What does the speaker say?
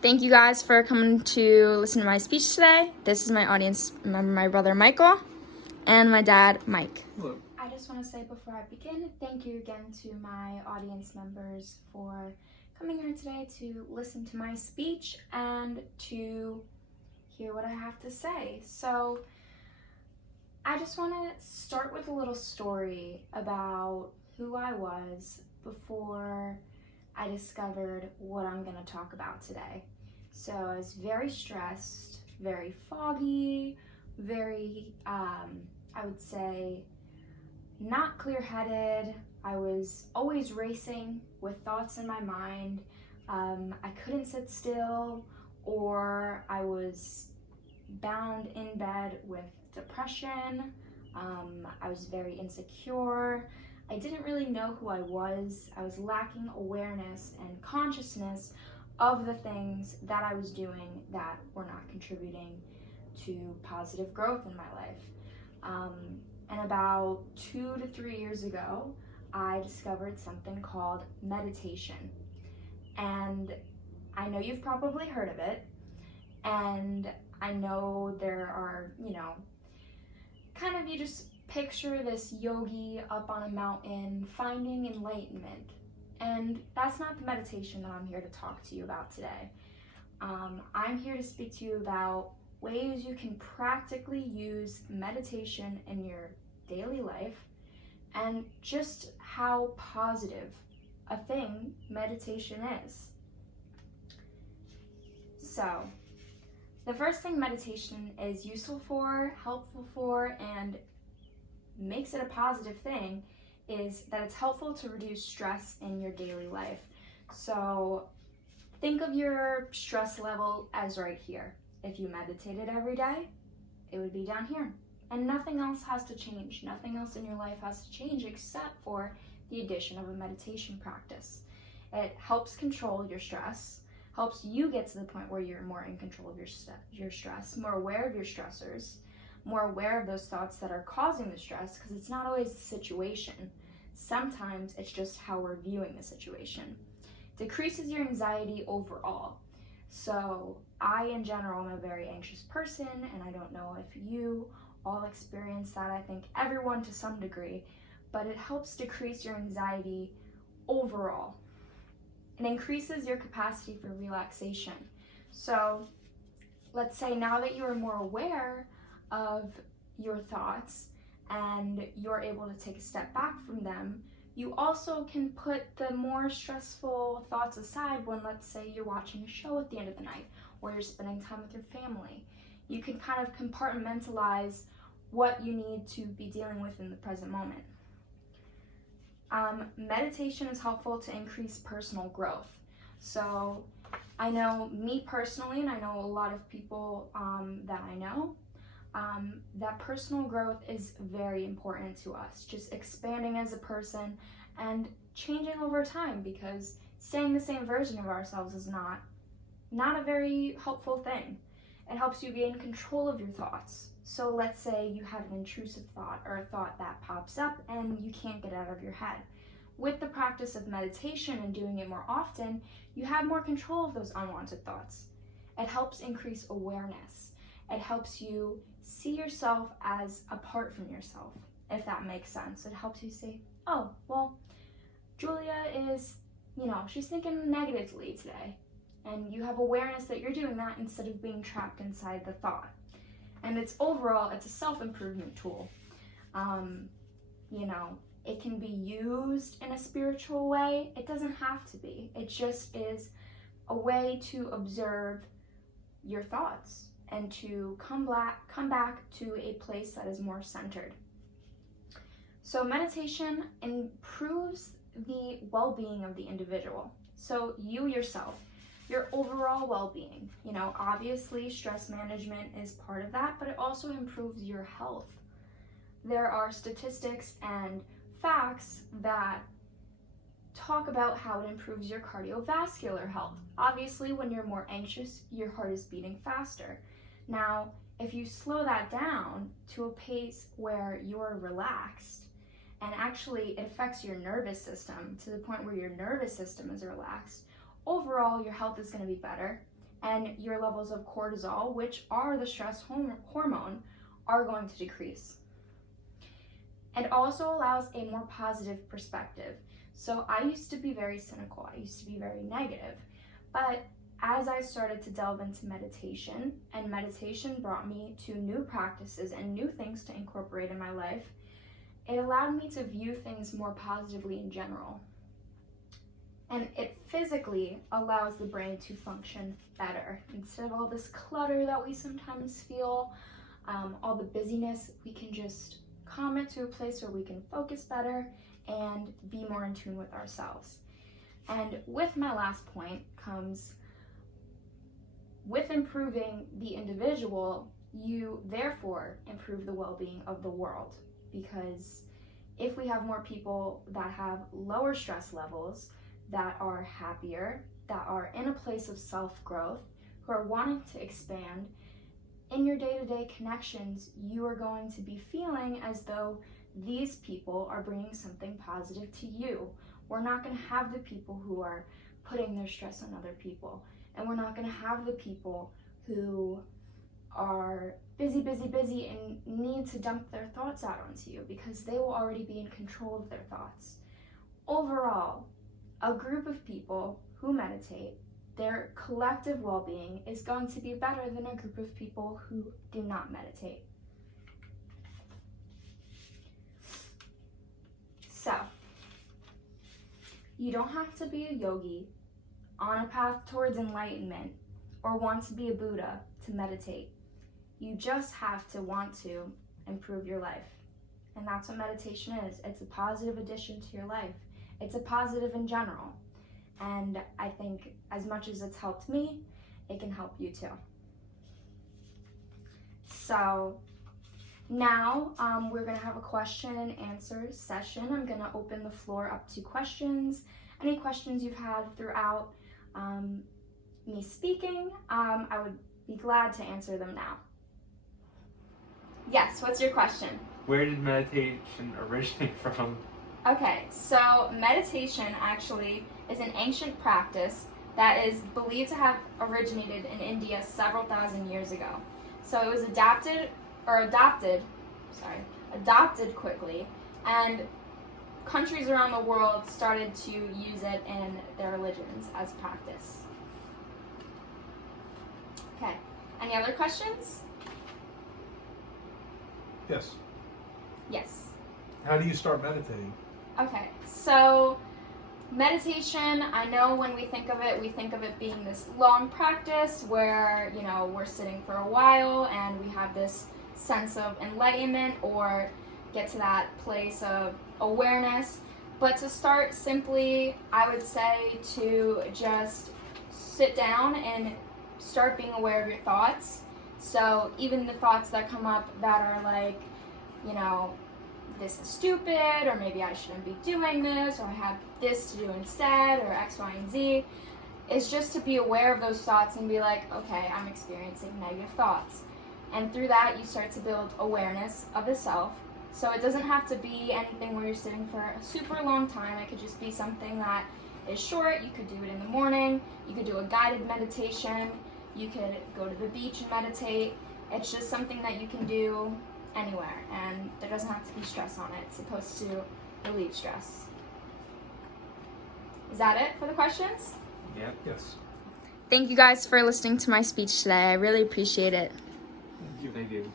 Thank you guys for coming to listen to my speech today. This is my audience member, my brother Michael, and my dad Mike. Hello. I just want to say before I begin, thank you again to my audience members for coming here today to listen to my speech and to hear what I have to say. So I just want to start with a little story about who I was before I discovered what I'm going to talk about today. So I was very stressed, very foggy, very, I would say, not clear-headed. I was always racing with thoughts in my mind. I couldn't sit still, or I was bound in bed with depression. I was very insecure. I didn't really know who I was. I was lacking awareness and consciousness of the things that I was doing that were not contributing to positive growth in my life. And about 2 to 3 years ago, I discovered something called meditation. And I know you've probably heard of it. And I know there are, kind of you just picture this yogi up on a mountain finding enlightenment. And that's not the meditation that I'm here to talk to you about today. I'm here to speak to you about ways you can practically use meditation in your daily life and just how positive a thing meditation is. So, the first thing meditation is useful for, helpful for, and makes it a positive thing is that it's helpful to reduce stress in your daily life. So think of your stress level as right here. If you meditated every day, it would be down here. And nothing else has to change. Nothing else in your life has to change except for the addition of a meditation practice. It helps control your stress, helps you get to the point where you're more in control of your stress, more aware of your stressors, more aware of those thoughts that are causing the stress, because it's not always the situation. Sometimes it's just how we're viewing the situation. Decreases your anxiety overall. So I, in general, am a very anxious person, and I don't know if you all experience that. I think everyone to some degree, but it helps decrease your anxiety overall. It increases your capacity for relaxation. So let's say now that you are more aware of your thoughts and you're able to take a step back from them, you also can put the more stressful thoughts aside when, let's say, you're watching a show at the end of the night or you're spending time with your family. You can kind of compartmentalize what you need to be dealing with in the present moment. Meditation is helpful to increase personal growth. So I know me personally, and I know a lot of people that I know, that personal growth is very important to us. Just expanding as a person and changing over time, because staying the same version of ourselves is not a very helpful thing. It helps you gain control of your thoughts. So let's say you have an intrusive thought or a thought that pops up and you can't get out of your head. With the practice of meditation and doing it more often, you have more control of those unwanted thoughts. It helps increase awareness. It helps you see yourself as apart from yourself, if that makes sense. It helps you say, oh, well, Julia is, she's thinking negatively today. And you have awareness that you're doing that instead of being trapped inside the thought. And it's a self-improvement tool. It can be used in a spiritual way. It doesn't have to be. It just is a way to observe your thoughts and to come back to a place that is more centered. So meditation improves the well-being of the individual. So you yourself, your overall well-being. Obviously stress management is part of that, but it also improves your health. There are statistics and facts that talk about how it improves your cardiovascular health. Obviously, when you're more anxious, your heart is beating faster. Now, if you slow that down to a pace where you're relaxed, and actually it affects your nervous system to the point where your nervous system is relaxed, overall your health is going to be better. and your levels of cortisol, which are the stress hormone, are going to decrease. It also allows a more positive perspective. So I used to be very cynical, I used to be very negative, but as I started to delve into meditation, and meditation brought me to new practices and new things to incorporate in my life, it allowed me to view things more positively in general. And it physically allows the brain to function better. Instead of all this clutter that we sometimes feel, all the busyness, we can just calm it to a place where we can focus better and be more in tune with ourselves. And with my last point comes, with improving the individual, you therefore improve the well-being of the world. Because if we have more people that have lower stress levels, that are happier, that are in a place of self-growth, who are wanting to expand, in your day-to-day connections, you are going to be feeling as though these people are bringing something positive to you. We're not going to have the people who are putting their stress on other people. And we're not going to have the people who are busy and need to dump their thoughts out onto you, because they will already be in control of their thoughts. Overall, a group of people who meditate, their collective well-being is going to be better than a group of people who do not meditate. So, you don't have to be a yogi on a path towards enlightenment or want to be a Buddha to meditate. You just have to want to improve your life. And that's what meditation is. It's a positive addition to your life. It's a positive in general. And I think as much as it's helped me, it can help you too. So now we're gonna have a question and answer session. I'm gonna open the floor up to questions. Any questions you've had throughout me speaking, I would be glad to answer them now. Yes, what's your question? Where did meditation originate from? Okay, so meditation actually is an ancient practice that is believed to have originated in India several thousand years ago. So it was adopted quickly, and countries around the world started to use it in their religions as practice. Okay, any other questions? Yes. Yes. How do you start meditating? Okay, so meditation, I know when we think of it being this long practice where, you know, we're sitting for a while and we have this sense of enlightenment or get to that place of awareness. But to start simply, I would say to just sit down and start being aware of your thoughts. So even the thoughts that come up that are like, you know, this is stupid, or maybe I shouldn't be doing this, or I have this to do instead, or X, Y, and Z, is just to be aware of those thoughts and be like, okay, I'm experiencing negative thoughts. And through that, you start to build awareness of the self. So it doesn't have to be anything where you're sitting for a super long time. It could just be something that is short. You could do it in the morning. You could do a guided meditation. You could go to the beach and meditate. It's just something that you can do anywhere, and there doesn't have to be stress on it. It's supposed to relieve stress. Is that it for the questions? Yeah. Yes. Thank you guys for listening to my speech today. I really appreciate it. Thank you.